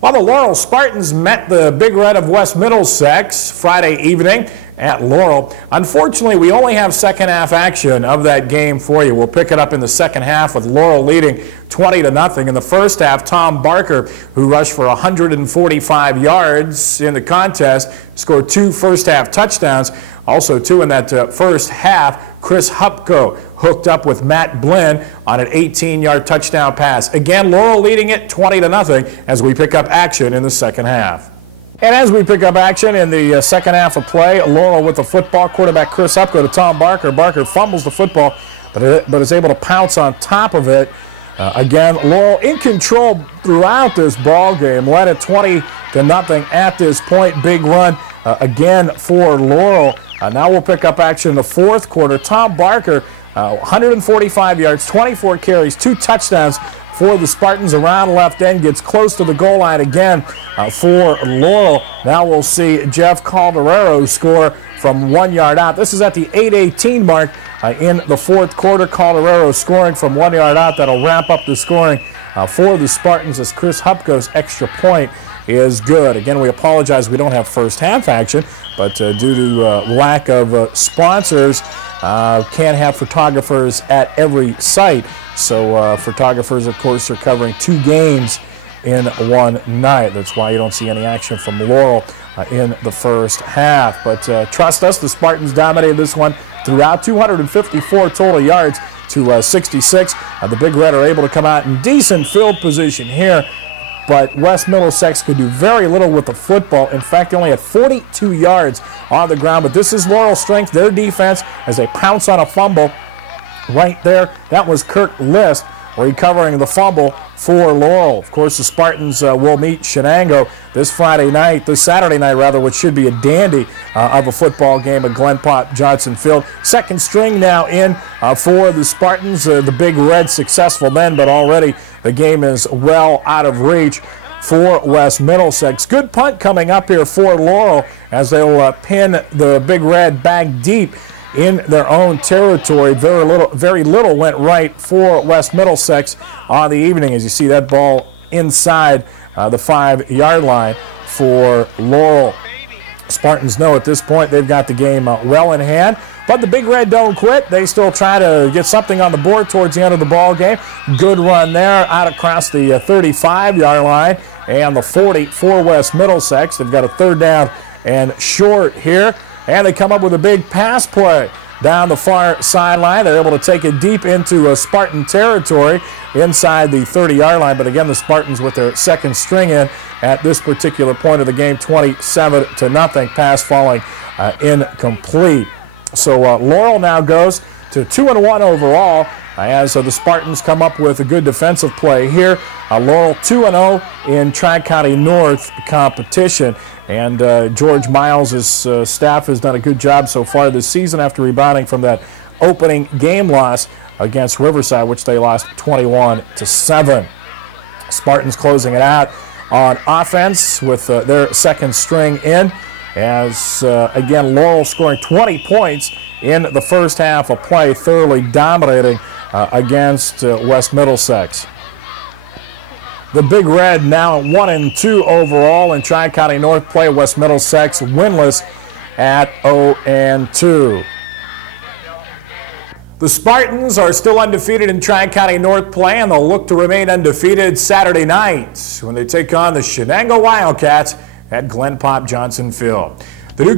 Well, the Laurel Spartans met the Big Red of West Middlesex Friday evening at Laurel. Unfortunately, we only have second half action of that game for you. We'll pick it up in the second half with Laurel leading 20-0. In the first half, Tom Barker, who rushed for 145 yards in the contest, scored 2 first half touchdowns. Also 2 in that first half. Chris Hupko hooked up with Matt Blinn on an 18-yard touchdown pass. Again, Laurel leading it 20-0 as we pick up action in the second half. And as we pick up action in the second half of play, Laurel with the football, quarterback Chris Hupko to Tom Barker. Barker fumbles the football, but is able to pounce on top of it. Again, Laurel in control throughout this ball game, led at 20-0 at this point. Big run again for Laurel. Now we'll pick up action in the fourth quarter. Tom Barker, 145 yards, 24 carries, 2 touchdowns for the Spartans around left end. Gets close to the goal line again for Laurel. Now we'll see Jeff Calderero score from 1 yard out. This is at the 8:18 mark in the fourth quarter. Calderero scoring from 1 yard out. That'll wrap up the scoring for the Spartans as Chris Hupko's extra point is good. Again, we apologize we don't have first half action, but due to lack of sponsors, can't have photographers at every site. So photographers, of course, are covering 2 games in one night. That's why you don't see any action from Laurel in the first half. But trust us, the Spartans dominated this one throughout. 254 total yards to 66. The Big Red are able to come out in decent field position here, but West Middlesex could do very little with the football. In fact, they only had 42 yards on the ground. But this is Laurel's strength, their defense, as they pounce on a fumble right there. That was Kirk List recovering the fumble for Laurel. Of course, the Spartans will meet Shenango this Saturday night, which should be a dandy of a football game at Glen Pop Johnson Field. Second string now in for the Spartans. The Big Red successful then, but already the game is well out of reach for West Middlesex. Good punt coming up here for Laurel as they'll pin the Big Red back deep in their own territory. Very little went right for West Middlesex on the evening, as you see that ball inside the 5-yard line for Laurel. Spartans know at this point they've got the game well in hand, but the Big Red don't quit. They still try to get something on the board towards the end of the ball game. Good run there out across the 35-yard line and the 40 for West Middlesex. They've got a 3rd down and short here. And they come up with a big pass play down the far sideline. They're able to take it deep into Spartan territory inside the 30-yard line. But again, the Spartans with their second string in at this particular point of the game, 27-0. Pass falling incomplete. So Laurel now goes to 2-1 overall as the Spartans come up with a good defensive play here. Laurel 2-0 in Tri-County North competition. And George Miles' staff has done a good job so far this season after rebounding from that opening game loss against Riverside, which they lost 21-7. Spartans closing it out on offense with their second string in, as again Laurel scoring 20 points in the first half of play, thoroughly dominating against West Middlesex. The Big Red now 1-2 overall in Tri-County North play. West Middlesex winless at 0-2. The Spartans are still undefeated in Tri-County North play, and they'll look to remain undefeated Saturday night when they take on the Shenango Wildcats at Glen Pop Johnson Field. The new